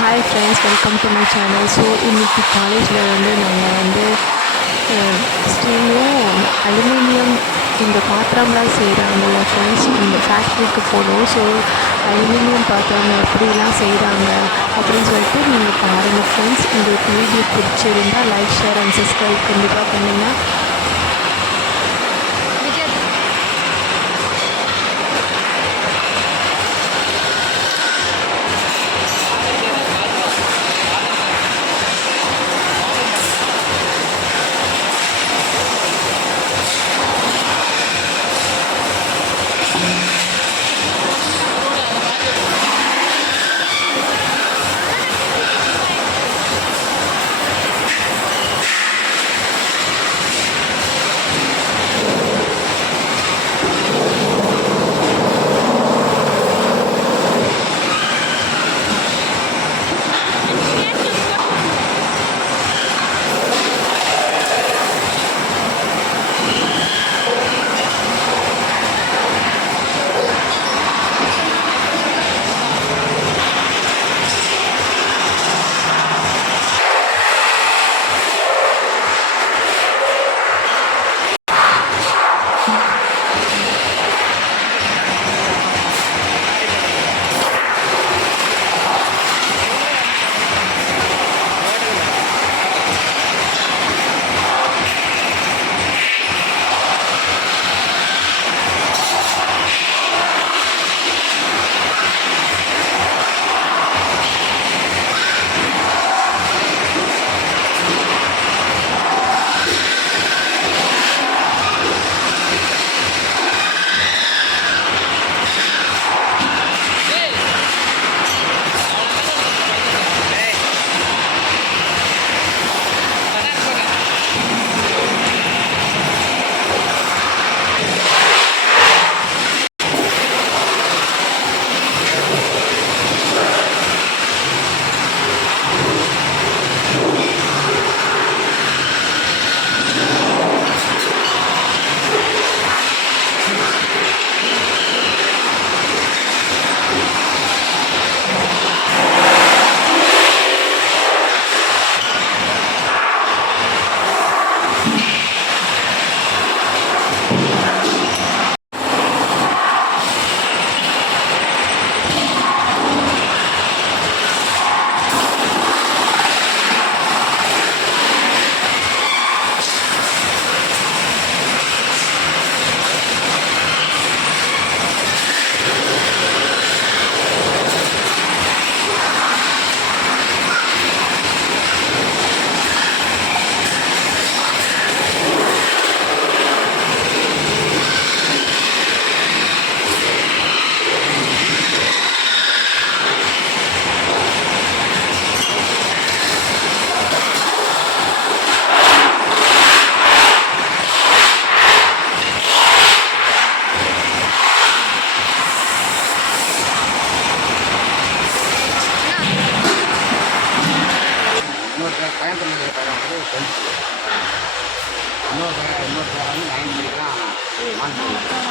Hi friends, welcome to my channel. So இன்றைக்கி காலேஜில் நாங்கள் ஸ்டீலும் அலுமினியம் இந்த பாத்திரம்லாம் செய்கிறாங்கல்ல ஃப்ரெண்ட்ஸ், இந்த ஃபேக்ட்ரிக்கு போனோம். ஸோ அலுமினியம் பாத்திரம் எப்படிலாம் செய்கிறாங்க அப்படின்னு சொல்லிட்டு நீங்கள் பாருங்கள் ஃப்ரெண்ட்ஸ். உங்களுக்கு வீடியோ பிடிச்சிருந்தால் லைக், ஷேர் அண்ட் சப்ஸ்கிரைப் கண்டிப்பாக பண்ணுங்கள்.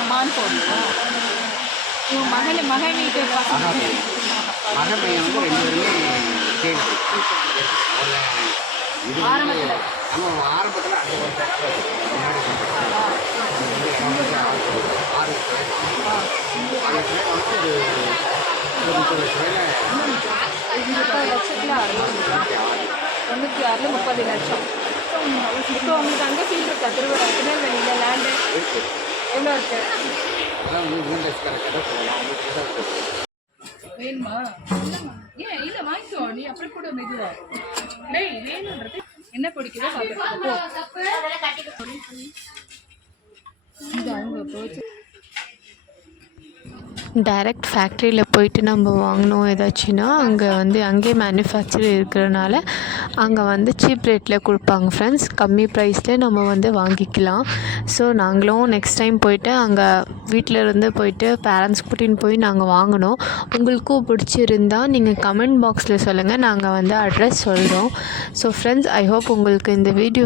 மான் போடணும். இவன் மகன் வீட்டு மகன் பையன் வந்து 2 பேருமே ஆரம்பத்தில் நம்ம ஆரம்பத்தில் அந்த லட்சத்தில் 96 30 லட்சம். இப்போ உங்களுக்கு அங்கே ஃபீல் இருக்கா? திருநெல்வேலியில் லேண்டு எவ்வளோ இருக்கு? வேணுமா? ஏன் இல்லை வாங்கிக்கோ, நீ அப்படி கூட மெதுவா. டேய் வேணுன்றது என்ன பிடிக்குதோ அவங்க போச்சு. டைரக்ட் ஃபேக்ட்ரியில் போயிட்டு நம்ம வாங்கினோம் ஏதாச்சுன்னா அங்கேயே மேனுஃபேக்சர் இருக்கிறனால அங்கே சீப் ரேட்டில் கொடுப்பாங்க ஃப்ரெண்ட்ஸ். கம்மி ப்ரைஸில் நம்ம வாங்கிக்கலாம். ஸோ நாங்களும் நெக்ஸ்ட் டைம் போயிட்டு அங்கே வீட்டில் இருந்து போயிட்டு பேரண்ட்ஸ் கூட்டின்னு போய் நாங்கள் வாங்கினோம். உங்களுக்கும் பிடிச்சிருந்தால் நீங்கள் கமெண்ட் பாக்ஸில் சொல்லுங்கள், நாங்கள் அட்ரஸ் சொல்கிறோம். ஸோ ஃப்ரெண்ட்ஸ், ஐ ஹோப் உங்களுக்கு இந்த வீடியோ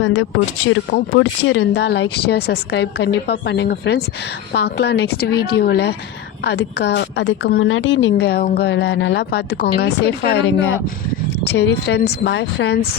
பிடிச்சிருந்தால் லைக், ஷேர், சப்ஸ்கிரைப் கண்டிப்பாக பண்ணுங்கள் ஃப்ரெண்ட்ஸ். பார்க்கலாம் நெக்ஸ்ட் வீடியோவில். அதுக்கு முன்னாடி நீங்கள் உங்களை நல்லா பார்த்துக்கோங்க, சேஃபாக இருங்க. சரி ஃப்ரெண்ட்ஸ், பாய் ஃப்ரெண்ட்ஸ்.